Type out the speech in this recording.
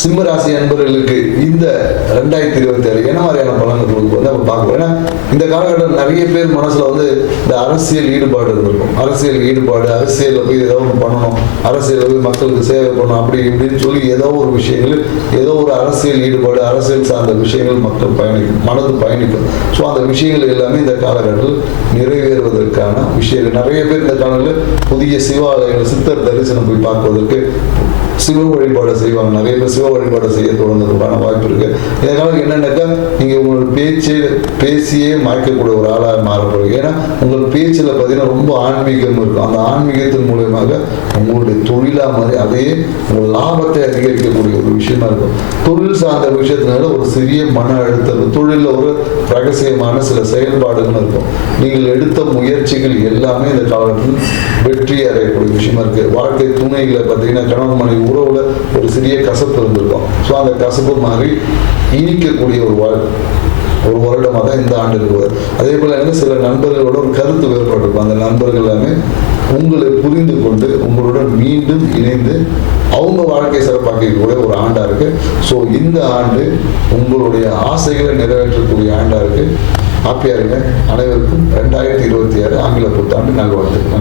சிம்மராசி அன்பர்களுக்கு இந்த 2026 என்ன மாதிரியான பலன்கள் வந்து நம்ம பார்க்கணும். ஏன்னா இந்த காலகட்டம் நிறைய பேர் மனசுல வந்து இந்த அரசியல் ஈடுபாடு இருந்திருக்கும். அரசியல் ஈடுபாடு, அரசியலில் போய் ஏதோ ஒன்று பண்ணணும், அரசியலில் போய் மக்களுக்கு சேவை பண்ணணும், அப்படி இப்படின்னு சொல்லி ஏதோ ஒரு விஷயங்கள், ஏதோ ஒரு அரசியல் ஈடுபாடு, அரசியல் சார்ந்த விஷயங்கள் மக்கள் மனது பயணிக்கும். ஸோ அந்த விஷயங்கள் எல்லாமே இந்த காலகட்டத்தில் நிறைவேறுவதற்கான விஷயங்கள். நிறைய பேர் இந்த காலங்களில் புதிய சிவாலயங்கள், சித்தர் தரிசனம் போய் பார்ப்பதற்கு சிவ வழிபாடு செய்வாங்க. நிறைய பேர் சிவ வழிபாடு செய்ய தொடர்ந்ததுக்கான வாய்ப்பு இருக்கு. இதனால என்னன்னாக்கா நீங்க உங்களோட பேசியே மயக்கக்கூடிய ஒரு ஆளாக மாறப்படுவீங்க. ஏன்னா உங்கள் பேச்சில் பார்த்தீங்கன்னா ரொம்ப ஆன்மீகம் இருக்கும். அந்த ஆன்மீகத்தின் மூலயமாக உங்களுடைய தொழிலா மாதிரி அதையே உங்கள் லாபத்தை அதிகரிக்கக்கூடிய ஒரு விஷயமா இருக்கும். தொழில் சார்ந்த விஷயத்தினால ஒரு சிறிய மன அழுத்தம், தொழிலில் ஒரு ரகசியமான சில செயல்பாடுகள் இருக்கும். நீங்கள் எடுத்த முயற்சிகள் எல்லாமே இந்த காலத்தில் வெற்றி அடையக்கூடிய விஷயமா இருக்கு. வாழ்க்கை துணைகளை பார்த்தீங்கன்னா கணவன் மனைவி உறவுல ஒரு சிறிய கசப்பு இருந்திருக்கும். ஸோ அந்த கசப்பு மாதிரி இனிக்கக்கூடிய ஒரு வருடமாக தான் இந்த ஆண்டு இருக்குவார். அதே போல சில நண்பர்களோட ஒரு கருத்து வேறுபாடு இருக்கும். அந்த நண்பர்கள் எல்லாமே உங்களை புரிந்து கொண்டு உங்களுடன் மீண்டும் இணைந்து அவங்க வாழ்க்கை சிறப்பாக்கக்கூடிய ஒரு ஆண்டா இருக்கு. ஸோ இந்த ஆண்டு உங்களுடைய ஆசைகளை நிறைவேற்றக்கூடிய ஆண்டா இருக்கு. ஹாப்பியா இருங்க. அனைவருக்கும் 2026 ஆங்கில புத்தாண்டு நல்வாழ்த்துக்கள்.